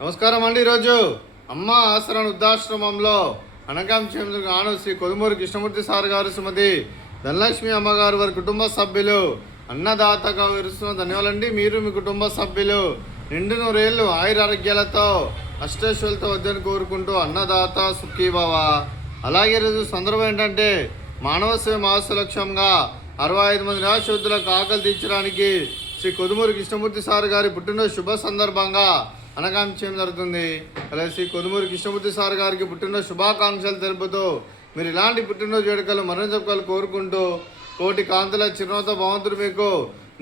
నమస్కారం అండి. ఈరోజు అమ్మ ఆసరణ వృద్ధాశ్రమంలో అనగాం గాను శ్రీ కొదుమూరి కృష్ణమూర్తి సార్ గారు, శ్రీమతి ధనలక్ష్మి అమ్మగారు, వారి కుటుంబ సభ్యులు అన్నదాతగా విరుస్తున్న ధన్యవాదాలండి. మీరు మీ కుటుంబ సభ్యులు నిండు నూరేళ్ళు ఆయురారోగ్యాలతో అష్టైశ్వర్యాలతో వద్దని కోరుకుంటూ అన్నదాత సుఖీభవ. అలాగే ఈరోజు సందర్భం ఏంటంటే మానవ సేవ మాస లక్ష్యంగా 65 మంది నిరాశోద్ధులకు ఆకలి తీర్చడానికి శ్రీ కొదుమూరి కృష్ణమూర్తి సార్ గారి పుట్టినరోజు శుభ సందర్భంగా అనగాంక్షం జరుగుతుంది. అలాగే శ్రీ కొదుమూరి కృష్ణమూర్తి సార్ గారికి పుట్టినరోజు శుభాకాంక్షలు తెలుపుతూ మీరు ఇలాంటి పుట్టినరోజు వేడుకలు మరణం చెప్పాలి కోరుకుంటూ కోటి కాంతుల చిరునవ్వుతో భగవంతుడు మీకు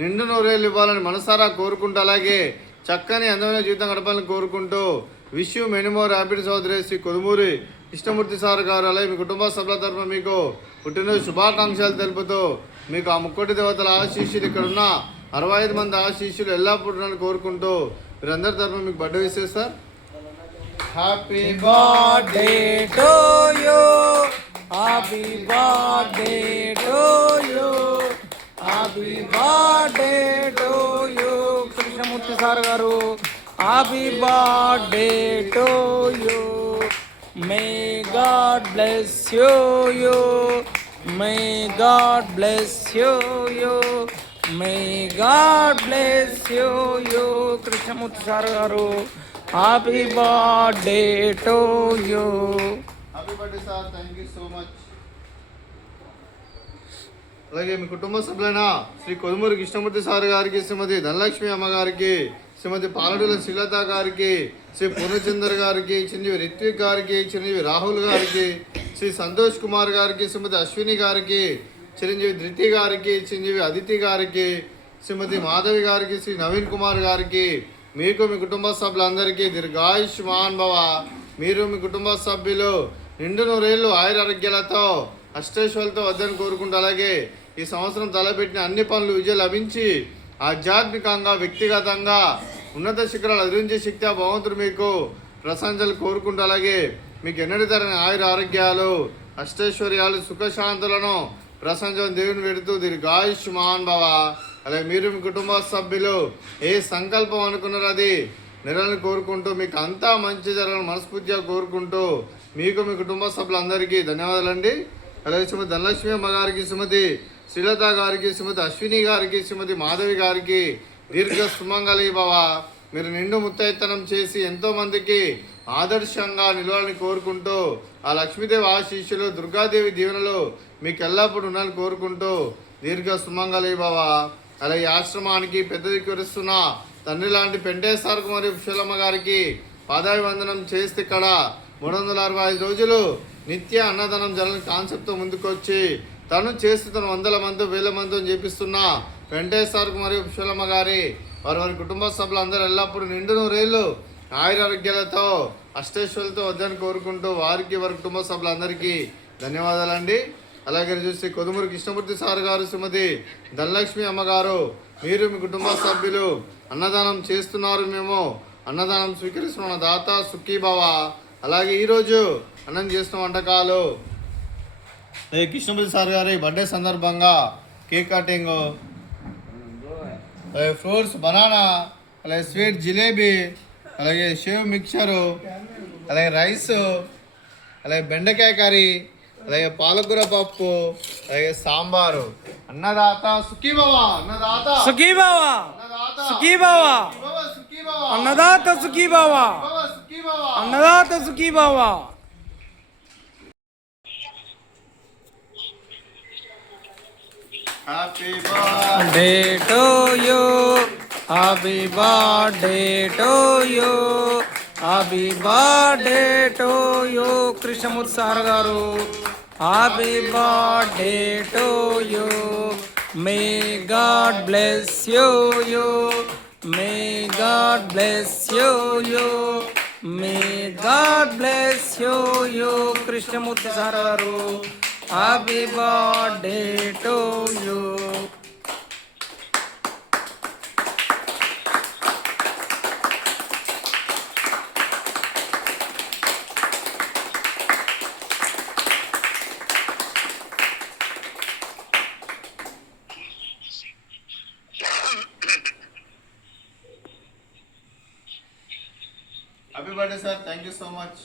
నిండు నూరేళ్ళు ఇవ్వాలని మనసారా కోరుకుంటూ అలాగే చక్కని అందమైన జీవితం గడపాలని కోరుకుంటూ wish you many more happy సోదరి శ్రీ కొదుమూరి కృష్ణమూర్తి సార్ గారు అలాగే మీ కుటుంబ సభ్యుల తరఫున మీకు పుట్టినరోజు శుభాకాంక్షలు తెలుపుతూ మీకు ఆ ముక్కోటి దేవతల ఆశీస్సులు ఇక్కడున్న 65 మంది ఆశీస్సులు ఎల్లప్పుడూ కోరుకుంటూ మీరందరి తరఫున మీకు birthday wishes sir. Happy birthday to you, happy birthday to you, happy birthday to you Krishnamurthy sir గారు. Happy birthday to you. May God bless you, may God bless you, may God bless you Krishnamurthy sir గారు. Happy birthday to you. Happy birthday sir, thank you so much. అలాగే మీ కుటుంబ సభ్యులైన Shri Kodumuri Krishnamurthy sir గారికి, శ్రీమతి ధనలక్ష్మి అమ్మగారికి, శ్రీమతి పాలడుల శ్రీలత గారికి, శ్రీ పూర్ణచందర్ గారికి, చిరంజీవి రిత్విక్ గారికి, చిరంజీవి రాహుల్ గారికి, శ్రీ సంతోష్ కుమార్ గారికి, శ్రీమతి అశ్విని గారికి, చిరంజీవి ధృతి గారికి, చిరంజీవి అదితి గారికి, శ్రీమతి మాధవి గారికి, శ్రీ నవీన్ కుమార్ గారికి, మీకు మీ కుటుంబ సభ్యులందరికీ దీర్ఘాయుష్మాన్ భవ. మీరు మీ కుటుంబ సభ్యులు నిండు నూరేళ్ళు ఆయురారోగ్యాలతో అష్టైశ్వర్యాలతో వద్దని కోరుకుంటూ అలాగే ఈ సంవత్సరం తలపెట్టిన అన్ని పనులు విజయం లభించి ఆధ్యాత్మికంగా వ్యక్తిగతంగా ఉన్నత శిఖరాలు అధిరించే శక్తి ఆ భగవంతుడు మీకు ప్రశంసలు కోరుకుంటూ అలాగే మీకు ఎన్నటి తరని ఆరోగ్యాలు అష్టైశ్వర్యాలు సుఖశాంతులను ప్రశంసలు దేవుని పెడుతూ దీర్ఘాయుష్మాన్ భవ. అలాగే మీరు మీ కుటుంబ సభ్యులు ఏ సంకల్పం అనుకున్నారో అది నెరవేరాలని కోరుకుంటూ మీకు అంతా మంచి జరగాలని మనస్ఫూర్తిగా కోరుకుంటూ మీకు మీ కుటుంబ సభ్యులందరికీ ధన్యవాదాలండి. అలాగే శ్రీమతి ధనలక్ష్మి అమ్మ గారికి, శ్రీమతి శ్రీలత గారికి, శ్రీమతి అశ్విని గారికి, శ్రీమతి మాధవి గారికి దీర్ఘ సుమంగళి భవ. మీరు నిండు ముత్తైతనం చేసి ఎంతోమందికి ఆదర్శంగా నిలవాలని కోరుకుంటూ ఆ లక్ష్మీదేవి ఆశీస్సులు దుర్గాదేవి దీవెనలు మీకు ఎల్లప్పుడూ ఉండాలని కోరుకుంటూ దీర్ఘ సుమంగళి భవ. అలాగే ఆశ్రమానికి పెద్ద దిక్కువరిస్తున్న తండ్రి లాంటి పెంటేశ్వరకు మరియు పుష్పలమ్మ గారికి పాదాభివందనం చేస్తే ఇక్కడ 365 రోజులు నిత్య అన్నదానం జరగని కాన్సెప్ట్తో ముందుకొచ్చి తను చేస్తున్న 100 మంది 1000 మందితో చేపిస్తున్న వెంకటేశ్వరకు మరియు పుష్పలమ్మ గారి వారి కుటుంబ సభ్యులందరూ ఎల్లప్పుడూ నిండు నూరేళ్ళు ఆయురారోగ్యాలతో అష్టైశ్వర్యాలతో వద్దని కోరుకుంటూ వారికి వారి కుటుంబ సభ్యులందరికీ ధన్యవాదాలండి. అలాగే చూసి కొదుమూరి కృష్ణమూర్తి సార్ గారు, శ్రీమతి ధనలక్ష్మి అమ్మగారు, మీరు మీ కుటుంబ సభ్యులు అన్నదానం చేస్తున్నారు, మేము అన్నదానం స్వీకరిస్తున్న దాత సుఖీభవ. అలాగే ఈరోజు అన్నం చేస్తున్న వంటకాలు కృష్ణమూర్తి సార్ గారి బర్త్డే సందర్భంగా కేక్ కటింగ్, అలాగే ఫ్రూట్స్ బనానా, అలాగే స్వీట్ జిలేబీ, అలాగే షేవ్ మిక్చరు, అలాగే రైస్, అలాగే బెండకాయ కర్రీ, అలాగే పాలకూర పప్పు, అలాగే సాంబారు. అన్నదాత సుఖీభవ, అన్నదాత సుఖీభవ, సుఖీభవ, అన్నదాత సుఖీభవ, అన్నదాత సుఖీభవ. Happy birthday to you, happy birthday to you, happy birthday to you Krishnamurthy sir గారు. Happy birthday to you. May God bless you, may God bless you, may God bless you Krishnamurthy sir గారు. Happy birthday to you. Happy birthday sir, thank you so much.